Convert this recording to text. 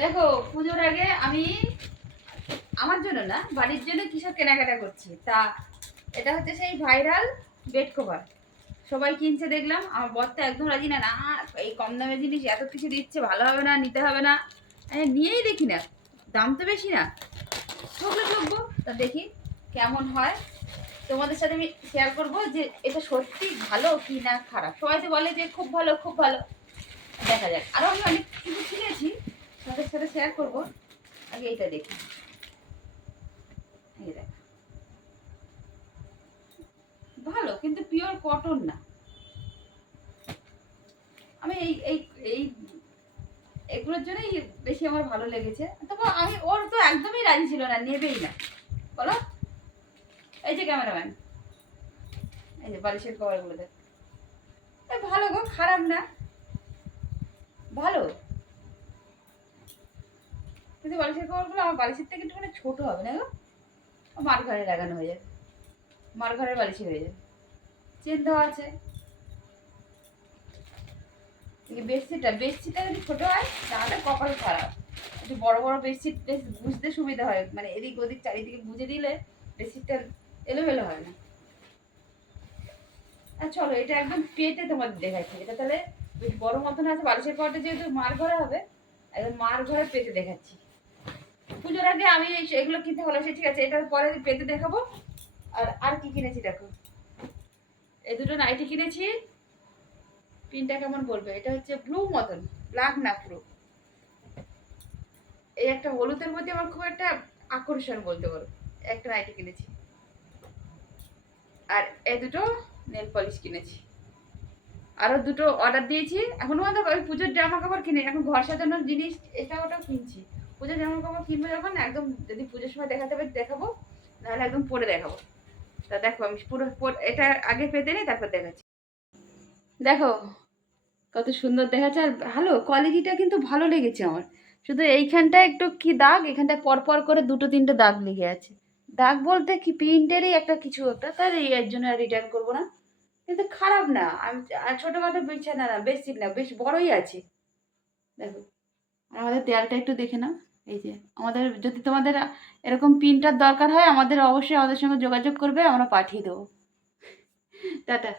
দেখো পুজোর আগে আমি আমার জন্য না, বাড়ির জন্য কিসব কেনাকাটা করছি। তা এটা হচ্ছে সেই ভাইরাল বেড কভার। সবাই কিনছে দেখলাম, আমার বর তো একদম রাজি না, না এই কম দামের জিনিস এত কিছু দিচ্ছে, ভালো হবে না, নিতে হবে না। নিয়েই দেখি না, দাম তো বেশি না, ঠকলে ঠকবো। তা দেখি কেমন হয়, তোমাদের সাথে আমি শেয়ার করবো যে এটা সত্যি ভালো কি না খারাপ। সবাই তো বলে যে খুব ভালো খুব ভালো, দেখা যাক। আরও আমি অনেক কিছু কিনেছি, তোমাদের সাথে শেয়ার করবো। আগে এইটা দেখি, এই দেখ, ভালো কিন্তু পিওর কটন না। আমি এই এই এই এগুলোর জন্যই বেশি আমার ভালো লেগেছে। তবে আমি, ওর তো একদমই রাজি ছিল না, নেবেই না। বলো, এই যে ক্যামেরাম্যান, এই যে বালিশের কভারগুলো দেখ, ভালো গো, খারাপ না, ভালো। কিন্তু বালিশের কভারগুলো আমার বালিশের থেকে একটু ছোট হবে না গো, মার ঘরে লাগানো হয়ে যাবে, মার ঘরের বালিশে হয়ে যাবে। চেন দেওয়া আছে। বেডশিটটা যদি ছোট হয় তাহলে কপাল খারাপ। একটু বড় বড় বেডশিট বেশ বুঝতে সুবিধা হয়, মানে এদিক ওদিক চারিদিকে বুঝে দিলে বেডশিটটা এলোমেলো হয় না। আর চলো এটা একদম পেটে তোমাদের দেখাচ্ছি, এটা তাহলে বেশ বড় মতন আছে। বালিশের পরটা যেহেতু মার ঘরে হবে, একদম মার ঘরে পেটে দেখাচ্ছি। পুজোর আগে আমি এগুলো কিনতে ভালোবাসি, ঠিক আছে, এটার পরে পেটে দেখাবো। আর আর কি কিনেছি দেখো, এই দুটো নাইটি কিনেছি। পিনটা কেমন বলবে, এটা হচ্ছে ব্লু মতন, ব্ল্যাক না পুরো। এই একটা হলুদের মধ্যে আমার খুব একটা আকর্ষণ বলতে পারো, একটা নাইটি কিনেছি। আর এই দুটো নেল পলিশ কিনেছি। আরো দুটো অর্ডার দিয়েছি। এখন মধ্যে আমি পুজোর জামা কাপড় কিনে, এখন ঘর সাজানোর জিনিস এটা ওটাও কিনছি। পুজোর জামা কাপড় কিনবো যখন, একদম যদি পুজোর সময় দেখাতে পারি দেখাবো, নাহলে একদম পরে দেখাবো। তা দেখো আমি পুরো এটা আগে পেতে নিই, তারপর দেখাচ্ছি। দেখো কত সুন্দর দেখাচ্ছে, আর ভালো কোয়ালিটিটা কিন্তু ভালো লেগেছে আমার। শুধু এইখানটা একটু কি দাগ, এখানটা পরপর করে দুটো তিনটে দাগ লেগে আছে। দাগ বলতে কি প্রিন্টেরই একটা কিছু একটা, তার এর জন্য রিটার্ন করবো না। কিন্তু খারাপ না, আমি ছোটোখাটো বিছানা না, বেডশিট না, বেশ বড়ই আছে। দেখো, আর আমাদের দেয়ালটা একটু দেখে নাও। এই যে আমাদের, যদি তোমাদের এরকম প্রিন্টার দরকার হয়, আমাদের অবশ্যই আমাদের সঙ্গে যোগাযোগ করবে, আমরা পাঠিয়ে দেবো। টাটা।